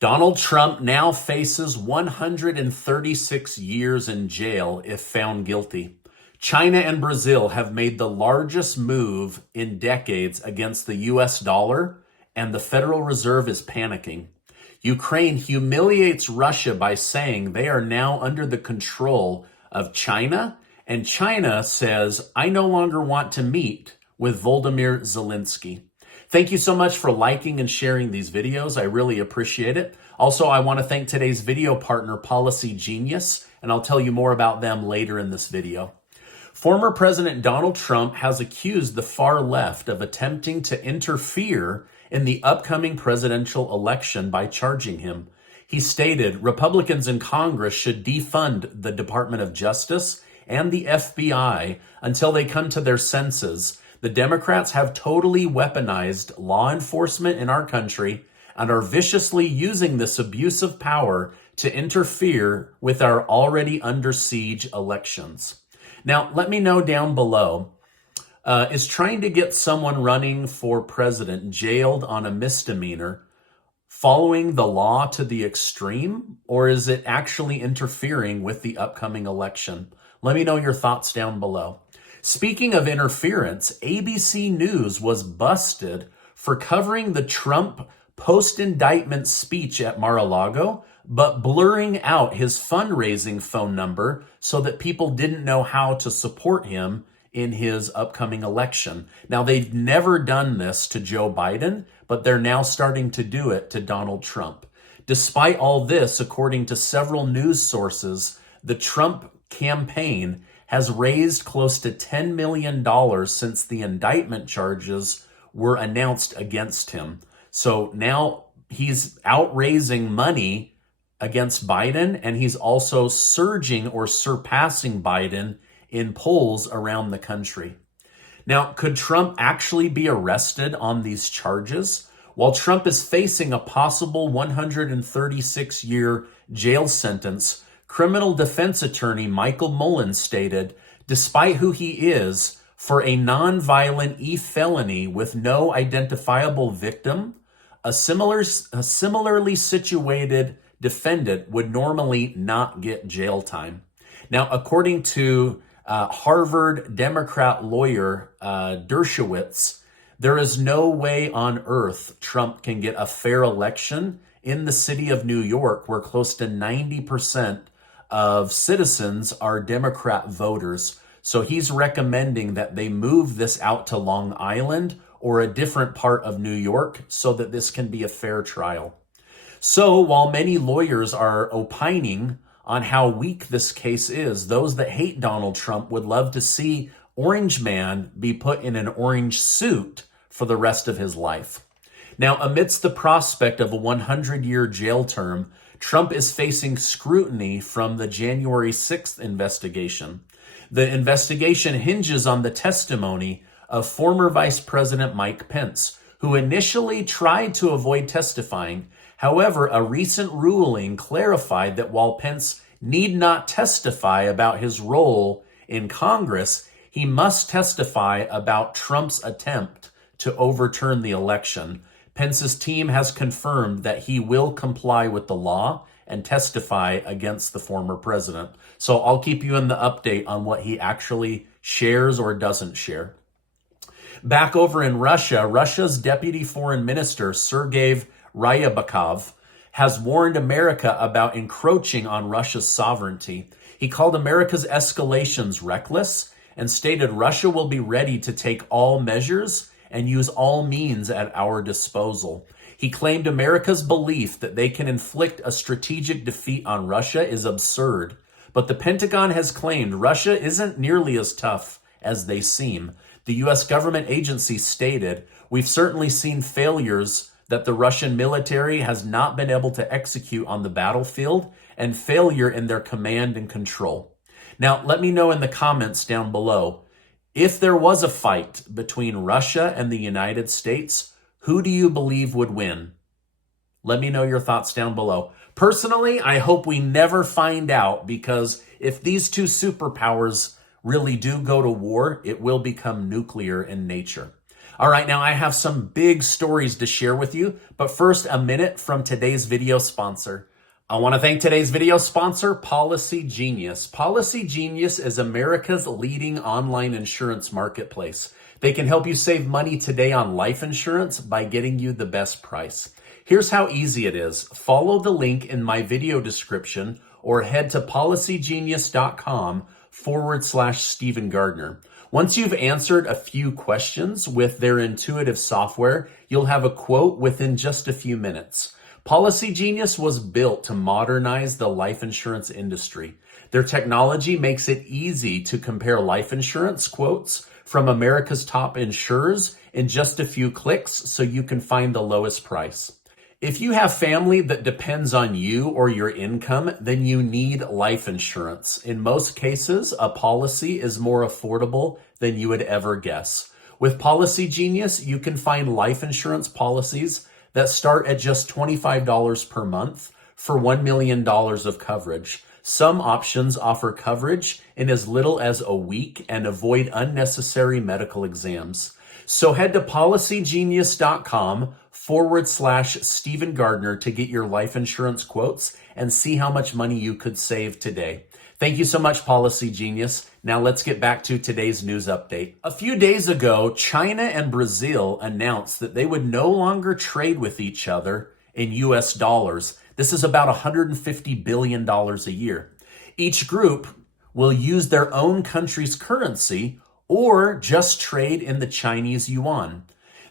Donald Trump now faces 136 years in jail if found guilty. China and Brazil have made the largest move in decades against the US dollar, and the Federal Reserve is panicking. Ukraine humiliates Russia by saying they are now under the control of China, and China says, I no longer want to meet with Volodymyr Zelenskyy. Thank you so much for liking and sharing these videos. I really appreciate it. Also, I want to thank today's video partner, Policy Genius, and I'll tell you more about them later in this video. Former President Donald Trump has accused the far left of attempting to interfere in the upcoming presidential election by charging him. He stated Republicans in Congress should defund the Department of Justice and the FBI until they come to their senses. The Democrats have totally weaponized law enforcement in our country and are viciously using this abuse of power to interfere with our already under siege elections. Now, let me know down below, is trying to get someone running for president jailed on a misdemeanor following the law to the extreme, or is it actually interfering with the upcoming election? Let me know your thoughts down below. Speaking of interference, ABC News was busted for covering the Trump post-indictment speech at Mar-a-Lago, but blurring out his fundraising phone number so that people didn't know how to support him in his upcoming election. Now, they've never done this to Joe Biden, but they're now starting to do it to Donald Trump. Despite all this, according to several news sources, the Trump campaign has raised close to $10 million since the indictment charges were announced against him. So now he's out raising money against Biden, and he's also surging or surpassing Biden in polls around the country. Now, could Trump actually be arrested on these charges? While Trump is facing a possible 136-year jail sentence, criminal defense attorney Michael Mullen stated, despite who he is, for a nonviolent e-felony with no identifiable victim, a similarly situated defendant would normally not get jail time. Now, according to Harvard Democrat lawyer Dershowitz, there is no way on earth Trump can get a fair election in the city of New York, where close to 90% of citizens are Democrat voters. So he's recommending that they move this out to Long Island or a different part of New York so that this can be a fair trial. So while many lawyers are opining on how weak this case is, those that hate Donald Trump would love to see Orange Man be put in an orange suit for the rest of his life. Now, amidst the prospect of a 100-year jail term, Trump is facing scrutiny from the January 6th investigation. The investigation hinges on the testimony of former Vice President Mike Pence, who initially tried to avoid testifying. However, a recent ruling clarified that while Pence need not testify about his role in Congress, he must testify about Trump's attempt to overturn the election. Pence's team has confirmed that he will comply with the law and testify against the former president. So I'll keep you in the update on what he actually shares or doesn't share. Back over in Russia, Russia's Deputy Foreign Minister, Sergei Ryabakov, has warned America about encroaching on Russia's sovereignty. He called America's escalations reckless and stated Russia will be ready to take all measures and use all means at our disposal. He claimed America's belief that they can inflict a strategic defeat on Russia is absurd, but the Pentagon has claimed Russia isn't nearly as tough as they seem. The U.S. government agency stated, "We've certainly seen failures that the Russian military has not been able to execute on the battlefield and failure in their command and control." Now, let me know in the comments down below, if there was a fight between Russia and the United States, who do you believe would win? Let me know your thoughts down below. Personally, I hope we never find out, because if these two superpowers really do go to war, it will become nuclear in nature. All right, now I have some big stories to share with you, but first, a minute from today's video sponsor. I want to thank today's video sponsor, Policy Genius. Policy Genius is America's leading online insurance marketplace. They can help you save money today on life insurance by getting you the best price. Here's how easy it is. Follow the link in my video description or head to policygenius.com/Stephen Gardner. Once you've answered a few questions with their intuitive software, you'll have a quote within just a few minutes. Policy Genius was built to modernize the life insurance industry. Their technology makes it easy to compare life insurance quotes from America's top insurers in just a few clicks so you can find the lowest price. If you have family that depends on you or your income, then you need life insurance. In most cases, a policy is more affordable than you would ever guess. With Policy Genius, you can find life insurance policies that start at just $25 per month for $1 million of coverage. Some options offer coverage in as little as a week and avoid unnecessary medical exams. So head to policygenius.com/Stephen Gardner to get your life insurance quotes and see how much money you could save today. Thank you so much, Policy Genius. Now let's get back to today's news update. A few days ago, China and Brazil announced that they would no longer trade with each other in US dollars. This is about $150 billion a year. Each group will use their own country's currency or just trade in the Chinese yuan.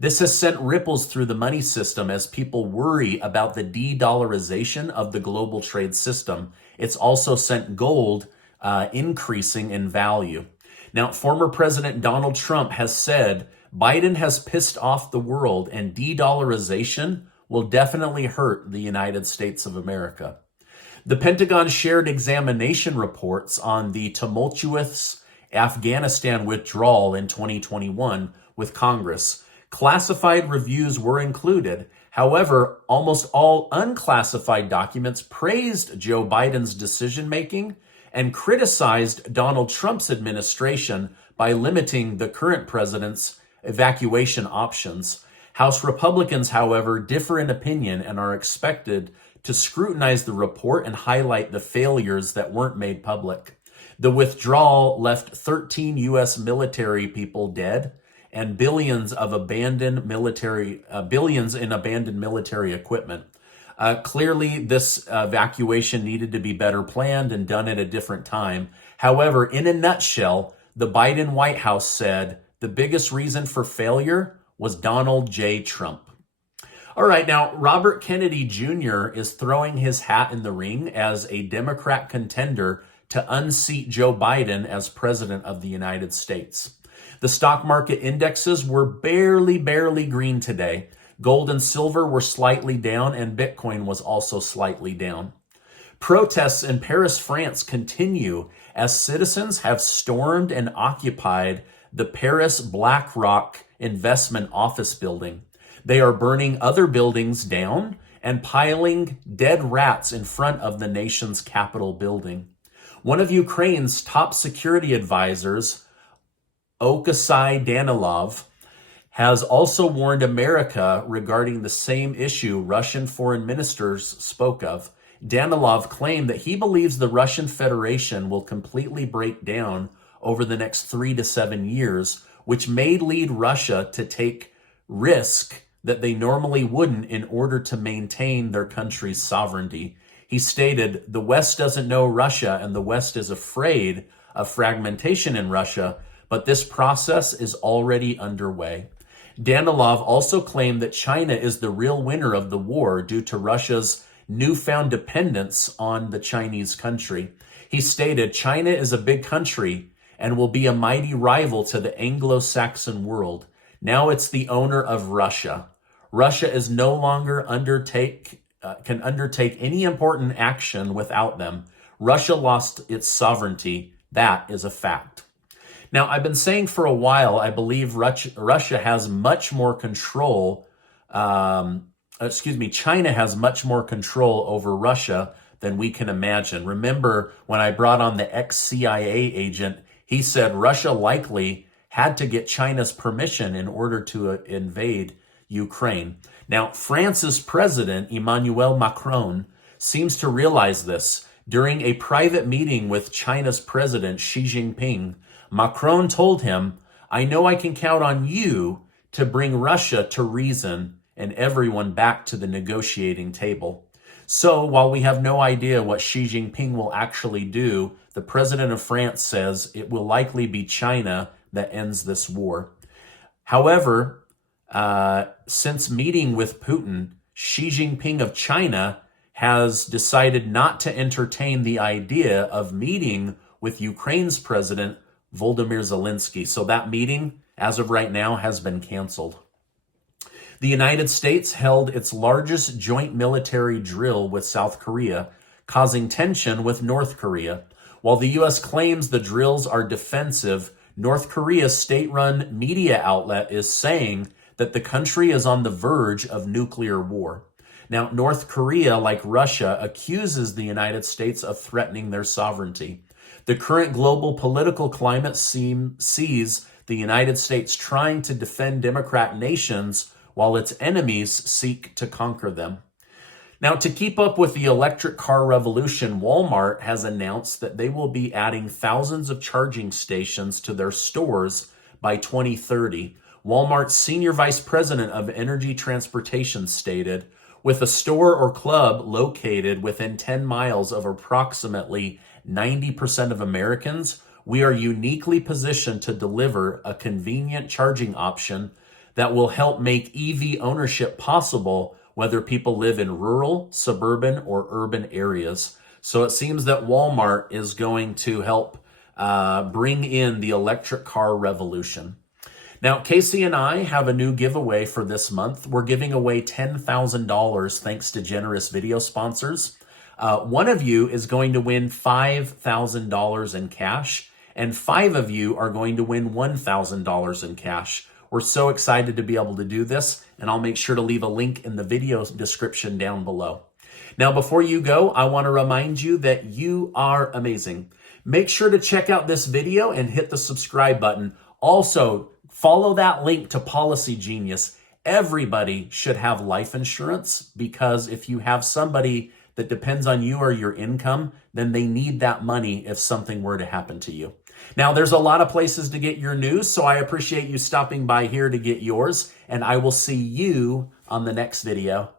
This has sent ripples through the money system as people worry about the de-dollarization of the global trade system. It's also sent gold increasing in value. Now, former President Donald Trump has said Biden has pissed off the world and de-dollarization will definitely hurt the United States of America. The Pentagon shared examination reports on the tumultuous Afghanistan withdrawal in 2021 with Congress. Classified reviews were included. However, almost all unclassified documents praised Joe Biden's decision-making and criticized Donald Trump's administration by limiting the current president's evacuation options. House Republicans, however, differ in opinion and are expected to scrutinize the report and highlight the failures that weren't made public. The withdrawal left 13 U.S. military people dead and billions in abandoned military equipment. Clearly, this evacuation needed to be better planned and done at a different time. However, in a nutshell, the Biden White House said the biggest reason for failure was Donald J. Trump. All right, now, Robert Kennedy Jr. is throwing his hat in the ring as a Democrat contender to unseat Joe Biden as president of the United States. The stock market indexes were barely green today. Gold and silver were slightly down, and Bitcoin was also slightly down. Protests in Paris, France continue as citizens have stormed and occupied the Paris BlackRock investment office building. They are burning other buildings down and piling dead rats in front of the nation's Capitol building. One of Ukraine's top security advisors, Oleksiy Danilov, has also warned America regarding the same issue Russian foreign ministers spoke of. Danilov claimed that he believes the Russian Federation will completely break down over the next 3 to 7 years, which may lead Russia to take risk that they normally wouldn't in order to maintain their country's sovereignty. He stated, "The West doesn't know Russia and the West is afraid of fragmentation in Russia, but this process is already underway." Danilov also claimed that China is the real winner of the war due to Russia's newfound dependence on the Chinese country. He stated, "China is a big country and will be a mighty rival to the Anglo-Saxon world. Now it's the owner of Russia. Russia is no longer can undertake any important action without them. Russia lost its sovereignty. That is a fact." Now, I've been saying for a while, I believe Russia has much more control. China has much more control over Russia than we can imagine. Remember when I brought on the ex-CIA agent, he said Russia likely had to get China's permission in order to invade Ukraine. Now, France's president, Emmanuel Macron, seems to realize this. During a private meeting with China's president, Xi Jinping, Macron told him, "I know I can count on you to bring Russia to reason and everyone back to the negotiating table." So while we have no idea what Xi Jinping will actually do, the president of France says it will likely be China that ends this war. However, since meeting with Putin, Xi Jinping of China has decided not to entertain the idea of meeting with Ukraine's president, Volodymyr Zelenskyy. So that meeting, as of right now, has been canceled. The United States held its largest joint military drill with South Korea, causing tension with North Korea. While the U.S. claims the drills are defensive, North Korea's state-run media outlet is saying that the country is on the verge of nuclear war. Now, North Korea, like Russia, accuses the United States of threatening their sovereignty. The current global political climate sees the United States trying to defend democratic nations while its enemies seek to conquer them. Now, to keep up with the electric car revolution, Walmart has announced that they will be adding thousands of charging stations to their stores by 2030. Walmart's senior vice president of energy transportation stated, "With a store or club located within 10 miles of approximately 90% of Americans, we are uniquely positioned to deliver a convenient charging option that will help make EV ownership possible, whether people live in rural, suburban, or urban areas." So it seems that Walmart is going to help bring in the electric car revolution. Now, Casey and I have a new giveaway for this month. We're giving away $10,000 thanks to generous video sponsors. One of you is going to win $5,000 in cash, and 5 of you are going to win $1,000 in cash. We're so excited to be able to do this, and I'll make sure to leave a link in the video description down below. Now, before you go, I want to remind you that you are amazing. Make sure to check out this video and hit the subscribe button. Also, follow that link to Policy Genius. Everybody should have life insurance, because if you have somebody that depends on you or your income, then they need that money if something were to happen to you. Now, there's a lot of places to get your news, so I appreciate you stopping by here to get yours, and I will see you on the next video.